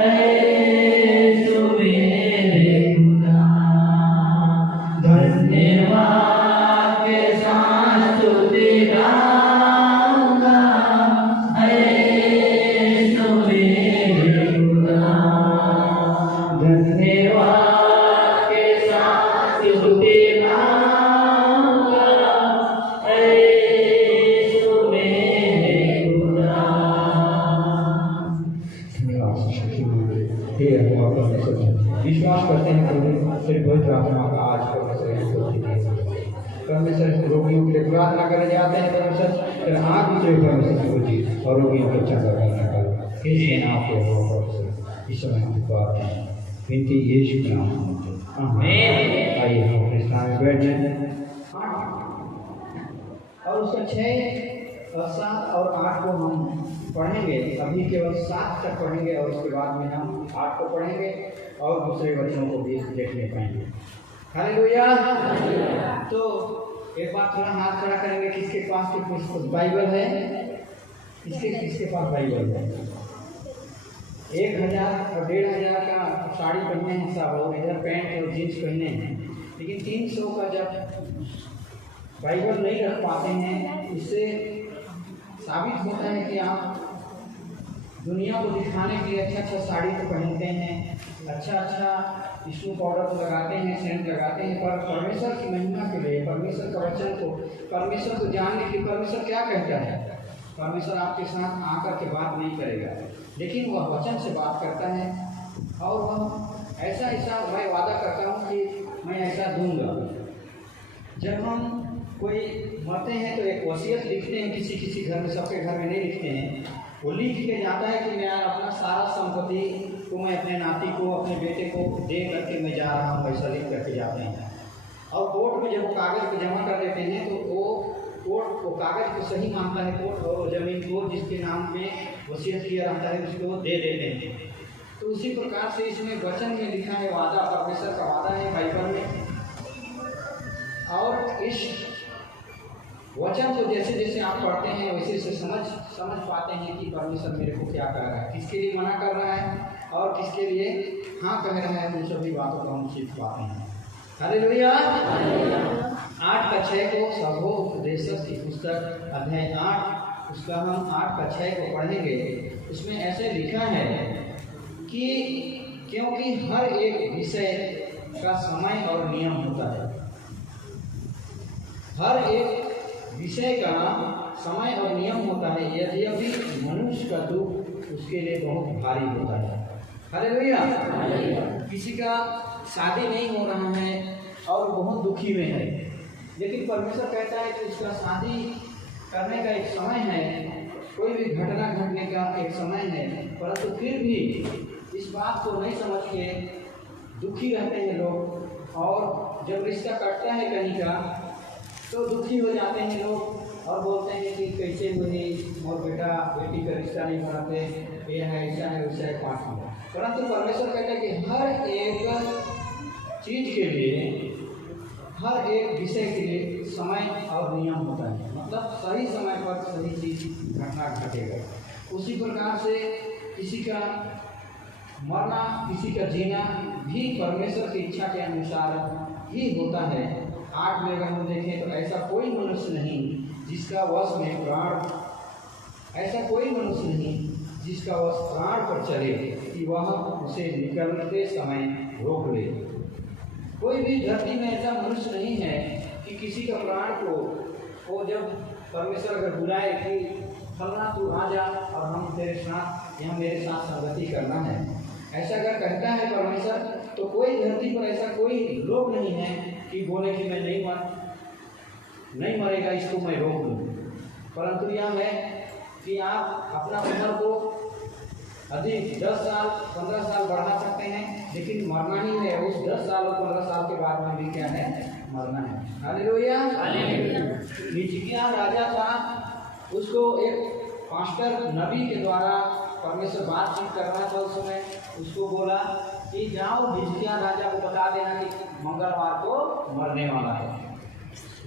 ऐसो मेरे खुदा, धन्यवाद के साथ स्तुति गाऊंगा। ऐसो मेरे खुदा, धन्यवाद के साथ स्तुति गाऊंगा। ऐसो मेरे खुदा। विश्वास करते हैं कि सिर्फ पवित्र आत्मा का आज परमेश्वर रोगियों के लिए प्रार्थना करने जाते हैं। परमेश्वर फिर आग दूसरे परमेश्वर को जी और रोगियों को अच्छा करना कर किसी नाम के इस समय हम पाते हैं विनती यीशु के नाम में आमीन। आइए हम अपने स्थान में बैठ जाएं और उसका 6 और 7 और 8 को हम पढ़ेंगे। अभी केवल 7 तक पढ़ेंगे और उसके बाद में हम 8 को पढ़ेंगे और दूसरे वचनों को भी देखने पाएंगे। हालेलुया। तो एक बार थोड़ा हाथ खड़ा करेंगे। किसके पास की बाइबल है? किसके पास बाइबल है? 1000 और 1500 का साड़ी पहने हैं सब और इधर पैंट और जीन्स पहने हैं, लेकिन 300 का जब बाइबल नहीं रख पाते हैं, इससे साबित होता है कि आप दुनिया को दिखाने के लिए अच्छा साड़ी तो पहनते हैं, अच्छा टिश्यू पाउडर तो लगाते हैं, सेंट लगाते हैं, पर परमेश्वर की महिमा के लिए, परमेश्वर का वचन को, परमेश्वर को जानने के लिए परमेश्वर क्या कहता है? परमेश्वर आपके साथ आकर के बात नहीं करेगा, लेकिन वह वचन से बात करता है और वह ऐसा मैं वादा करता हूँ कि मैं ऐसा दूंगा। जब हम कोई मरते हैं तो एक वसीयत लिखते हैं, किसी घर में, सबके घर में नहीं लिखते हैं। वो लिख के जाता है कि मैं अपना सारा संपत्ति को मैं अपने नाती को, अपने बेटे को दे करके मैं जा रहा हूँ, ऐसा लिख करके जाते हैं। और कोर्ट में जब वो कागज़ को जमा कर देते हैं तो वो कोर्ट वो कागज़ को सही मानता है, कोर्ट और ज़मीन को जिसके नाम में वसीयत किया रहता है उसको दे देते हैं। तो उसी प्रकार से इसमें वचन में लिखा है, वादा, परमेश्वर का वादा है बाइबल में। और इस वचन को जैसे जैसे आप पढ़ते हैं वैसे वैसे समझ पाते हैं कि परमेश्वर मेरे को क्या कर रहा है, किसके लिए मना कर रहा है और किसके लिए हाँ कह रहा है। उन सभी बातों को हम सीख पाते हैं। हालेलुया। 8:6 को सर्वोपदेशक की पुस्तक अध्याय 8 उसका हम 8:6 को पढ़ेंगे। उसमें ऐसे लिखा है कि क्योंकि हर एक विषय का समय और नियम होता है। हर एक विषय का समय और नियम होता है, यद्यपि मनुष्य का दुख उसके लिए बहुत भारी होता है। हालेलुया। किसी का शादी नहीं हो रहा है और बहुत दुखी में है, लेकिन परमेश्वर कहता है कि उसका शादी करने का एक समय है, कोई भी घटना घटने का एक समय है, परंतु फिर भी इस बात को नहीं समझ के दुखी रहते हैं लोग। और जब रिश्ता कटता है कहीं का तो दुखी हो जाते हैं लोग और बोलते हैं कि कैसे हुई और बेटा बेटी का रिश्ता नहीं बनाते, ये है ऐसा है वैसा है, पास में। परंतु परमेश्वर कहता है कि हर एक चीज़ के लिए, हर एक विषय के लिए समय और नियम होता है, मतलब सही समय पर सही चीज़ घटना घटेगा। उसी प्रकार से किसी का मरना, किसी का जीना भी परमेश्वर की इच्छा के अनुसार ही होता है। 8 में अगर हम देखें तो ऐसा कोई मनुष्य नहीं जिसका वश में प्राण, ऐसा कोई मनुष्य नहीं जिसका वश प्राण पर चले कि वह उसे निकलते समय रोक ले। कोई भी धरती में ऐसा मनुष्य नहीं है कि किसी का प्राण को वो जब परमेश्वर अगर बुलाए कि फलना तू आ जा और हम तेरे साथ यहाँ मेरे साथ संगति करना है, ऐसा अगर कहता है परमेश्वर, तो कोई धरती पर ऐसा कोई लोग नहीं है कि बोले कि मैं नहीं मरेगा, इसको मैं रोक लूँ। परंतु यह है कि आप अपना उम्र को अधिक 10 साल 15 साल बढ़ा सकते हैं, लेकिन मरना ही है। उस 10 साल और 15 साल के बाद में भी क्या है? मरना है। हालेलुया। हिजकिय्याह राजा था, उसको एक पास्टर नबी के द्वारा परमेश्वर बातचीत कर रहा था। उस समय उसको बोला कि जाओ हिजकिय्याह राजा को बता देना कि मंगलवार को मरने वाला है।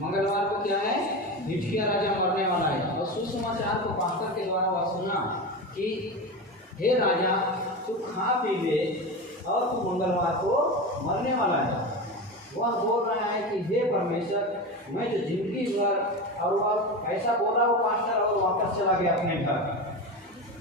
मंगलवार को क्या है? हिजकिय्याह राजा मरने वाला है। और सुसमाचार को पास्टर के द्वारा वह सुना कि हे राजा, तू खा पी ले और तू मंगलवार को मरने वाला है। वह बोल रहा है कि हे परमेश्वर, मैं तो जिंदगी भर, और वह ऐसा बोल रहा वो पास्टर, और वापस चला गया अपने घर,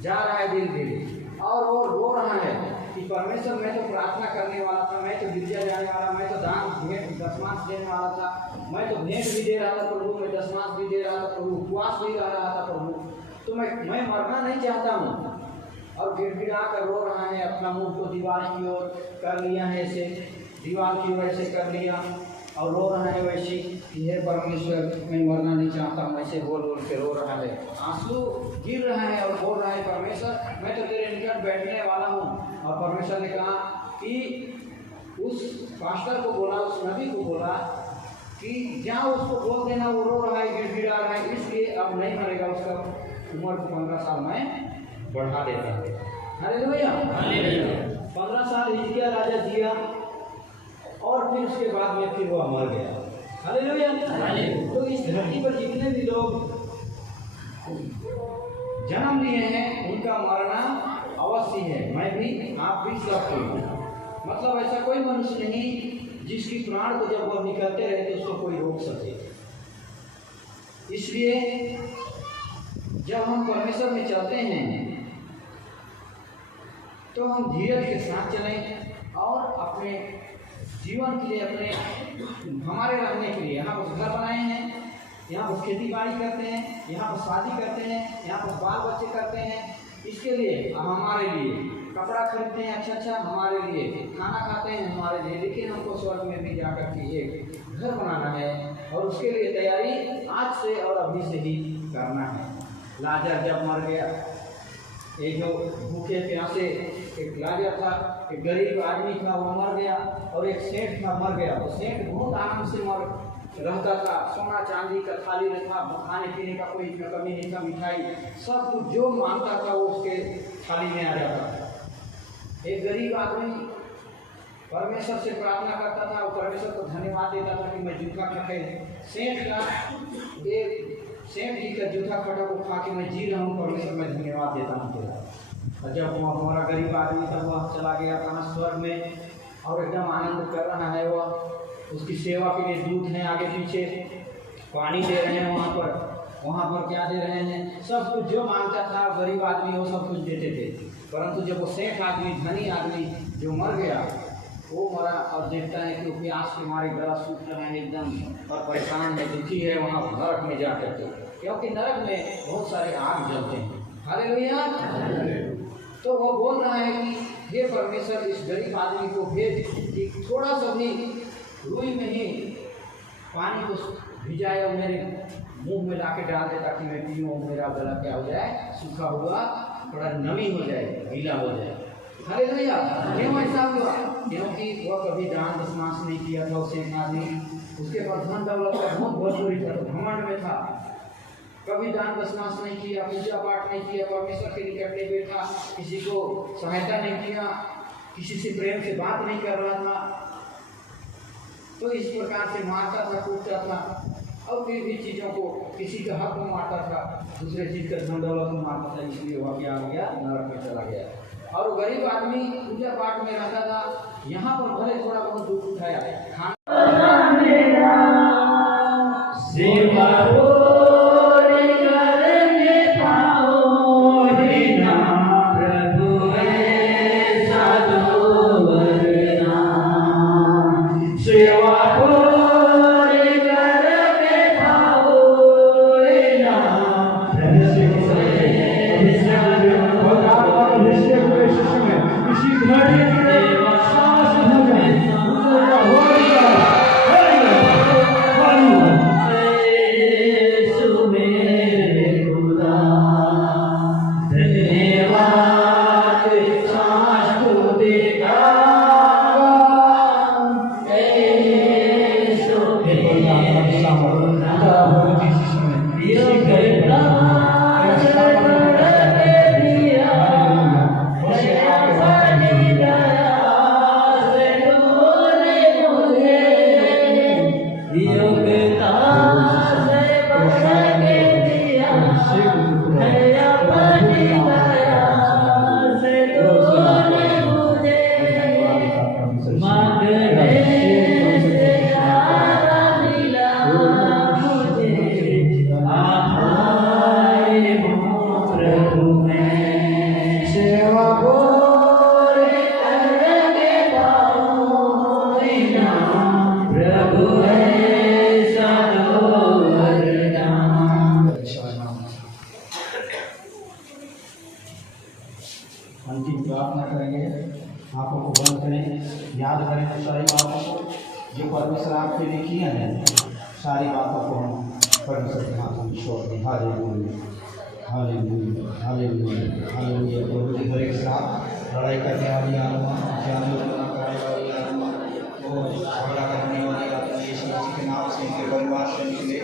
जा रहा है धीरे धीरे, और वो रो रहा है कि परमेश्वर, मैं तो प्रार्थना करने वाला था, मैं तो गिरजा जाने वाला, मैं तो दान भेंट दशमांश देने वाला था, मैं तो भेंट भी दे रहा था प्रभु, मैं दशमांश भी दे रहा था प्रभु, उपवास भी रह रहा था प्रभु, तो मैं मरना नहीं चाहता हूँ। और गिड़गिड़ा कर रो रहा है, अपना मुंह को दीवार की ओर कर लिया है, ऐसे दीवार की ओर ऐसे कर लिया और रो रहा है वैसे कि हे परमेश्वर, मैं मरना नहीं चाहता हूँ, ऐसे बोल बोल के रो रहा है, आंसू गिर रहा है और बोल रहा है परमेश्वर, मैं तो तेरे निकट बैठने वाला हूँ। और परमेश्वर ने कहा कि उस पास्टर को बोला, उस नबी को बोला कि जहाँ उसको बोल देना, वो रो रहा है, गिड़गिड़ा रहा है, इसलिए अब नहीं मरेगा, उसका उम्र को 15 साल में बढ़ा देता है। हालेलुया। 15 साल हिजकिय्याह राजा जिया और फिर उसके बाद में फिर वह मर गया। हालेलुया। तो इस धरती पर जितने भी लोग जन्म लिए हैं उनका मरना अवश्य है, मैं भी, आप भी, सब कोई। मतलब ऐसा कोई मनुष्य नहीं जिसकी प्राण को जब वह निकलते रहे तो उसको कोई रोक सके। इसलिए जब हम परमेश्वर में चलते हैं तो हम धीरज के साथ चलें और अपने जीवन के लिए, अपने हमारे रहने के लिए, यहाँ पर घर बनाए हैं, यहाँ पर खेती बाड़ी करते हैं, यहाँ पर शादी करते हैं, यहाँ पर बाल बच्चे करते हैं, इसके लिए हमारे लिए कपड़ा खरीदते हैं अच्छा अच्छा, हमारे लिए खाना खाते हैं, हमारे लिए, लेकिन हमको स्वर्ग में भी जाकर के एक घर बनाना है और उसके लिए तैयारी आज से और अभी से ही करना है। लाजर जब मर गया, एक जो भूखे प्यासे एक लाजर था, एक गरीब आदमी था, वो मर गया, और एक सेठ था, मर गया। तो सेठ बहुत आनंद से रहता था, सोना चांदी का थाली में था, खाने पीने का कोई कमी नहीं था, मिठाई सब कुछ जो मांगता था वो उसके थाली में आ जाता था। एक गरीब आदमी परमेश्वर से प्रार्थना करता था, और परमेश्वर को धन्यवाद देता था कि मैं जूठा खटे, सेठ जी का जूठा खटा को खा के मैं जी रहा हूँ, परमेश्वर मैं धन्यवाद देता हूँ तेरा। और जब वो हमारा गरीब आदमी था, वह चला गया था स्वर्ग में और एकदम आनंद कर रहा है, वह उसकी सेवा के लिए दूत हैं आगे पीछे, पानी दे रहे हैं वहाँ पर क्या दे रहे हैं, सब कुछ जो मांगता था गरीब आदमी वो सब कुछ देते थे। परंतु जब वो सेठ आदमी, धनी आदमी जो मर गया, वो मरा और देखता है कि वो प्यास के मारे गला सूख रहा है एकदम, और परेशान है, दुखी है, वहाँ नरक में जा करके, क्योंकि नरक में बहुत सारे आग जलते हैं। हालेलुया। तो वो बोल रहा है कि हे परमेश्वर, इस गरीब आदमी को भेज कि थोड़ा सा भी रुई में ही पानी को भिजाए और मेरे मुंह में लाके डाल दे, ताकि मैं पीऊँ, मेरा गला क्या हो जाए, सूखा हुआ, थोड़ा नमी हो जाए, गीला हो जाए। हालेलुया। क्यों ऐसा हुआ? क्योंकि वह कभी दान दशमांश नहीं किया था, उसे आदमी, उसके पास धन दौलत का बहुत भरपूरी था, घमंड में था, कभी दान दशमांश नहीं किया, पूजा पाठ नहीं किया, परमेश्वर के निकट नहीं बैठा, किसी को सहायता नहीं किया, किसी से प्रेम से बात नहीं कर रहा था, तो इस प्रकार से मारता था, कूटता था, और फिर भी चीज़ों को, किसी का हक में मारता था, दूसरे चीज़ का धन दौलत में मारता था, इसलिए वह क्या हो गया, नरक में चला गया। और गरीब आदमी पूजा पाठ में रहता था, यहाँ पर भले थोड़ा बहुत दुख उठाया, से सारी बातों को हम परमेश्वर के हाथ में छोड़ दें। Hallelujah, hallelujah, hallelujah, hallelujah. प्रभु जी हरे साथ लड़ाई करने वाली आत्मा, जानवर करने वाली आत्मा और झगड़ा करने वाली आत्मा यीशु मसीह के नाम से इनके परिवार से निकले,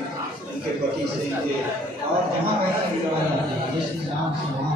उनके पति से निकले, और जहाँ कहीं भी लड़ाई होती है यीशु के नाम से वहाँ